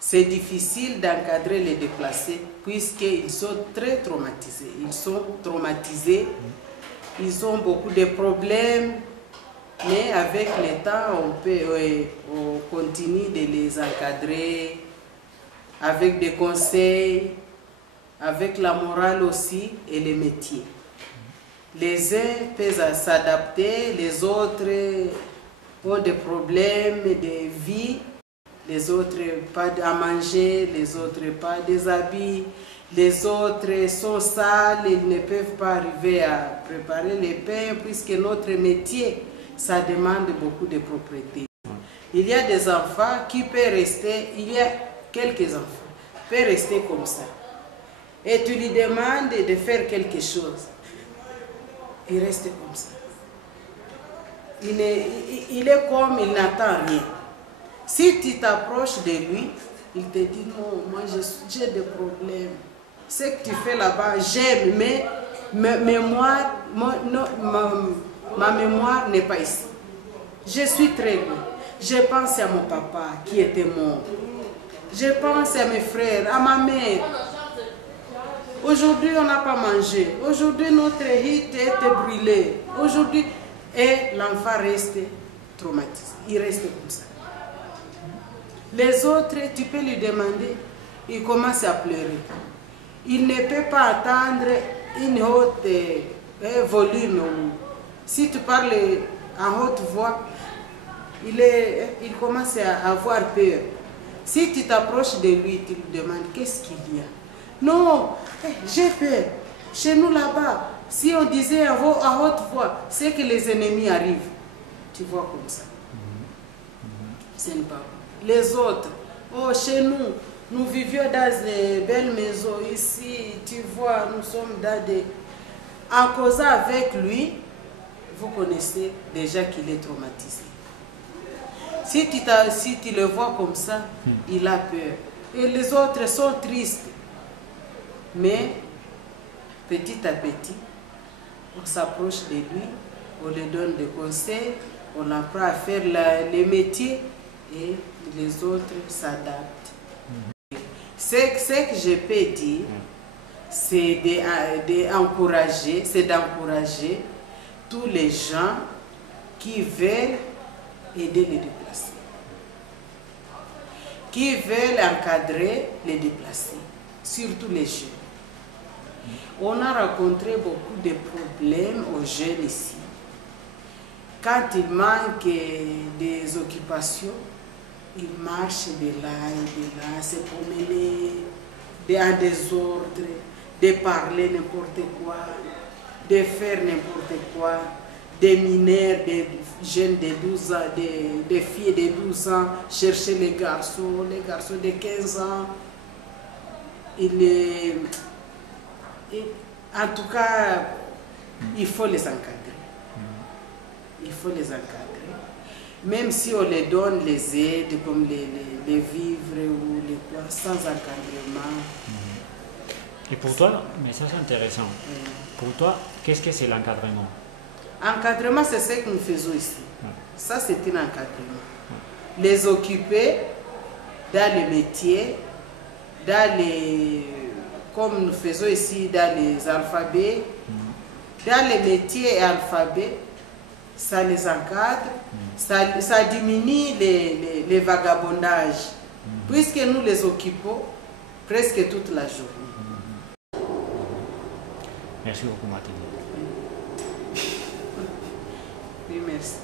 c'est difficile d'encadrer les déplacés puisqu'ils sont très traumatisés. Ils sont traumatisés, ils ont beaucoup de problèmes, mais avec le temps, on continue de les encadrer avec des conseils, avec la morale aussi et les métiers. Les uns peuvent s'adapter, les autres ont des problèmes de vie, les autres pas à manger, les autres pas des habits, les autres sont sales, ils ne peuvent pas arriver à préparer les pains puisque notre métier, ça demande beaucoup de propreté. Il y a des enfants qui peuvent rester, il y a quelques enfants qui peuvent rester comme ça. Et tu lui demandes de faire quelque chose. Il reste comme ça. Il est comme il n'attend rien. Si tu t'approches de lui, il te dit non, moi j'ai des problèmes. Ce que tu fais là-bas, j'aime, mais ma mémoire n'est pas ici. Je suis très bien. Je pense à mon papa qui était mort. Je pense à mes frères, à ma mère. Aujourd'hui, on n'a pas mangé. Aujourd'hui, notre hit est brûlé. Aujourd'hui, et l'enfant reste traumatisé. Il reste comme ça. Les autres, tu peux lui demander, il commence à pleurer. Il ne peut pas attendre une haute volume. Si tu parles en haute voix, il commence à avoir peur. Si tu t'approches de lui, tu lui demandes qu'est-ce qu'il y a. Non, j'ai peur. Chez nous là-bas, si on disait à haute voix, c'est que les ennemis arrivent. Tu vois comme ça. Ce n'est pas bon. Les autres, oh, chez nous, nous vivions dans des belles maisons. Ici, tu vois, nous sommes dans des... En causant avec lui, vous connaissez déjà qu'il est traumatisé. Si tu le vois comme ça, il a peur. Et les autres sont tristes. Mais petit à petit, on s'approche de lui, on lui donne des conseils, on apprend à faire les métiers et les autres s'adaptent. Ce que je peux dire, c'est d'encourager tous les gens qui veulent aider les déplacés, qui veulent encadrer les déplacés, surtout les jeunes. On a rencontré beaucoup de problèmes aux jeunes ici. Quand il manque des occupations, ils marchent de là et de là, se promener en désordre, de parler n'importe quoi, de faire n'importe quoi, des mineurs, des jeunes de 12 ans, des filles de 12 ans, chercher les garçons de 15 ans. En tout cas, il faut les encadrer. Il faut les encadrer. Même si on les donne les aides, comme les vivres ou les plats, sans encadrement. Et pour toi, mais ça c'est intéressant. Pour toi, qu'est-ce que c'est l'encadrement? Encadrement, c'est ce que nous faisons ici. Ça, c'est un encadrement. Les occuper dans les métiers, comme nous faisons ici dans les alphabets, dans les métiers et alphabets, ça les encadre, ça diminue les vagabondages, puisque nous les occupons presque toute la journée. Merci beaucoup, Mathilde. Oui, merci.